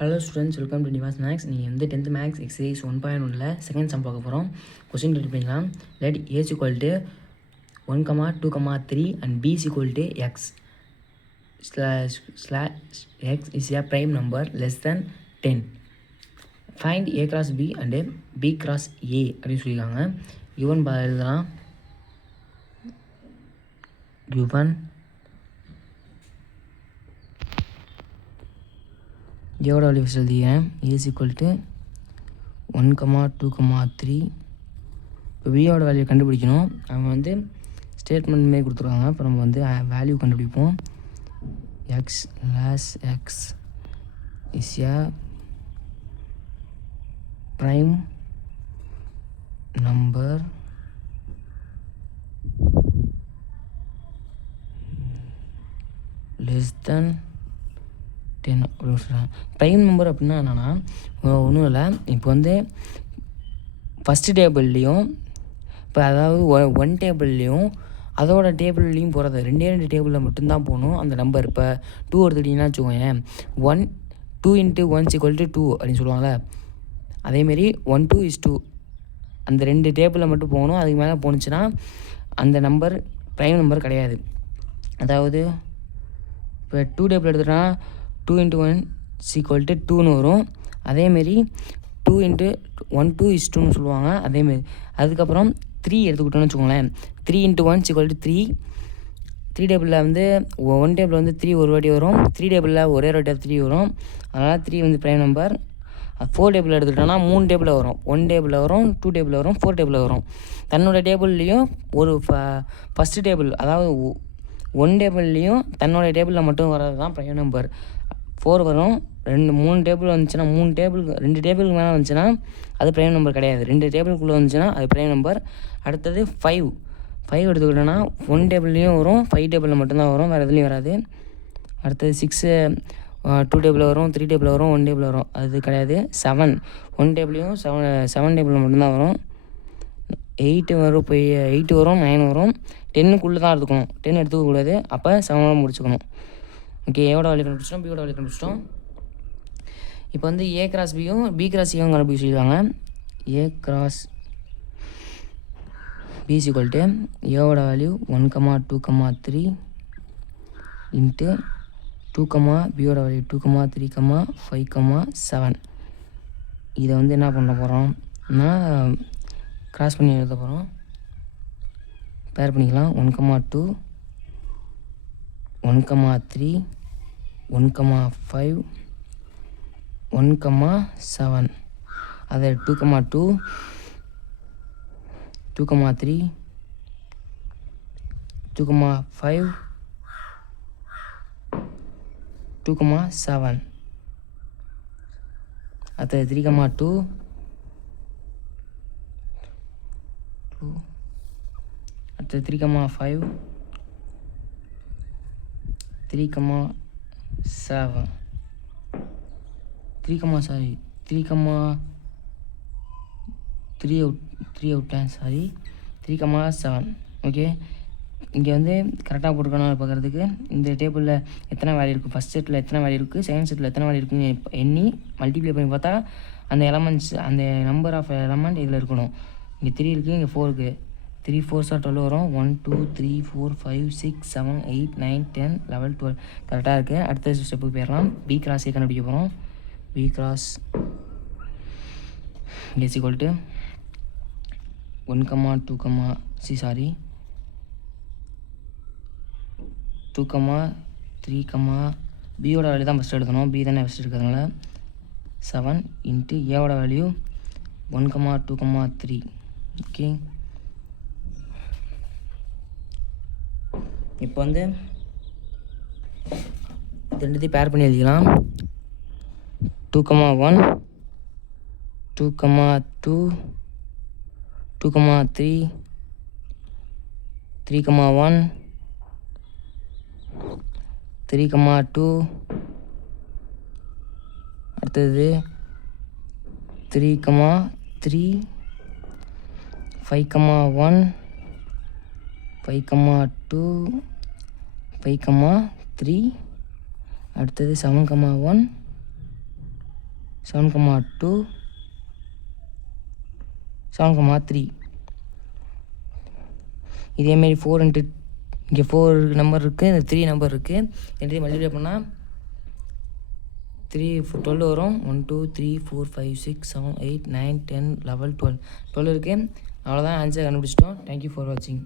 Hello students, welcome to Nivas maths. நீங்கள் வந்து 10th maths exercise 1.1ல் செகண்ட் சம் பார்க்க போகிறோம். கொஸ்டின் ரெடி பண்ணிக்கலாம். Let A = 1, 2, 3 and B = x / x is a prime number less than 10. Find A cross B and B cross A அப்படின்னு சொல்லியிருக்காங்க. given எழுதலாம். given ஏவோட வேல்யூ ஃபஸ்ட் எழுதிக்கிறேன். A = 1, 2, 3. இப்போ பியோட வேல்யூ கண்டுபிடிக்கணும். அவங்க வந்து ஸ்டேட்மெண்ட் மாரி கொடுத்துருக்காங்க. இப்போ நம்ம வந்து வேல்யூ கண்டுபிடிப்போம். x is a prime number less than 10 அப்படின்னு சொல்கிறாங்க. ப்ரைம் நம்பர் அப்படின்னா என்னென்னா ஒன்றும் இல்லை. இப்போ வந்து ஃபஸ்ட்டு டேபிள்லேயும் இப்போ அதாவது ஒன் டேபிள்லேயும் அதோட டேபிள்லேயும் போகிறது ரெண்டு டேபிளில் மட்டும்தான் போகணும் அந்த நம்பர். இப்போ 2 எடுத்துக்கிட்டிங்கன்னா வச்சுக்கோங்க, 2 × 1 = 2 அப்படின்னு சொல்லுவாங்கள்ல, அதேமாரி 1, 2 is 2 அந்த ரெண்டு டேபிளில் மட்டும் போகணும். அதுக்கு மேலே போணுச்சுன்னா அந்த நம்பர் ப்ரைம் நம்பர் கிடையாது. அதாவது இப்போ 2 டேபிள் எடுத்துட்டோன்னா 2 × 1 = 2ன்னு வரும். அதேமாரி 2 × 1, 2 is 2ன்னு சொல்லுவாங்க. அதேமாரி அதுக்கப்புறம் 3 எடுத்துக்கிட்டோன்னு வச்சுக்கோங்களேன், 3 × 1 = 3. 3 டேபிளில் வந்து 1 டேபிள் வந்து 3 ஒரு வாட்டி வரும், 3 டேபிளில் ஒரே வாட்டி 3 வரும். அதனால் 3 வந்து ப்ரைம் நம்பர். 4 டேபிள் எடுத்துக்கிட்டோன்னா 3 டேபிளில் வரும், 1 டேபிளில் வரும், 2 டேபிளில் வரும், 4 டேபிளில் வரும். தன்னோட டேபிள்லேயும் ஒரு ஃபஸ்ட்டு டேபிள் அதாவது 1 டேபிள்லேயும் தன்னோட டேபிளில் மட்டும் வர்றது தான் ப்ரைம் நம்பர். 4 வரும், 3 டேபிள் வந்துச்சுன்னா 2 டேபிளுக்கு மேலே வந்துச்சுன்னா அது ப்ரைம் நம்பர் கிடையாது. 2 டேபிளுக்குள்ளே வந்துச்சுன்னா அது ப்ரைம் நம்பர். அடுத்தது 5 எடுத்துக்கிட்டோன்னா 1 டேபிள்லேயும் வரும், 5 டேபிளில் மட்டும்தான் வரும், வேறு எதுலேயும் வராது. அடுத்தது 6 2 டேபிளில் வரும், 3 டேபிளில் வரும், 1 டேபிளில் வரும், அது கிடையாது. 7 1 டேபிளையும் 7 டேபிளில் மட்டும்தான் வரும். 8 வரும், போய் 8 வரும், 9 வரும், 10க்குள்ளே தான் எடுத்துக்கணும், 10 எடுத்துக்கக்கூடாது. அப்போ 7 முடிச்சுக்கணும். ஓகே, ஏவோட வேல்யூ கண்டுபிடிச்சிட்டோம், பியோட வேல்யூ கண்டுபிடிச்சிட்டோம். இப்போ வந்து A cross Bயும் B cross Aயும் கண்டுபிடிச்சி சொல்லியிருக்காங்க. A cross B = ஏவோட வேல்யூ 1, 2, 3 இன்ட்டு 2, பியோட வேல்யூ 2, 3, 5, 7. இதை வந்து என்ன பண்ண போகிறோம்னா கிராஸ் பண்ணி எழுத போகிறோம். பேர் பண்ணிக்கலாம். 1, 2, 1, 3, 1, 5, 1, 7. அதை 2, 2, 2, 3, 2, 5, 2, 7. அது 3, 2, அடுத்து 3, 5, 3, 7. 3 3, 7. ஓகே, இங்கே வந்து கரெக்டாக போட்டுக்கணும் பார்க்குறதுக்கு. இந்த டேபிளில் எத்தனை வேல்யூ இருக்குது, ஃபஸ்ட் செட்டில் எத்தனை வேல்யூ இருக்குது, செகண்ட் செட்டில் எத்தனை வேல்யூ இருக்குன்னு எண்ணி மல்டிப்ளை பண்ணி பார்த்தா அந்த எலமெண்ட்ஸ் அந்த நம்பர் ஆஃப் எலமெண்ட் இதில் இருக்கணும். இங்கே 3 இருக்குது, இங்கே 4 இருக்குது. 3 4s 12 வரும். 1 2 3 4 5 6 7 8 9 10 11 12 கரெக்டாக இருக்குது. அடுத்த ஸ்டெப்புக்கு போயிடலாம். B cross A கண்டுபிடிக்க போகிறோம். B cross A = 1, 2, 3, பியோட வேல்யூ தான் ஃபஸ்ட்டு எடுக்கணும், பி தானே ஃபஸ்ட்டு இருக்கிறதுனால 7 இன்ட்டு ஏவோட வேல்யூ 1, 2, 3. ஓகே, இப்போ வந்து ரெண்டுத்தையும் பேர் பண்ணி எழுதிக்கலாம். 2, 1, 2, 2, 2, 3, 3, 1, 3, 2. அடுத்தது 3, 3, 5, 1, 5, 2, 5, 3. அடுத்தது 7, 1, 7,2 7,3. இதேமாரி 4 இன்ட்டு இங்கே 4 நம்பர் இருக்குது, இந்த 3 நம்பர் இருக்குது. ரெண்டையும் மல்டிப்ளை பண்ணால் 12 வரும். 1 2 3 4 5 6 7 8 9 10 11 12 இருக்குது. அவ்வளோதான், ஆன்சர் கண்டுபிடிச்சிட்டோம். தேங்க்யூ ஃபார் வாட்சிங்.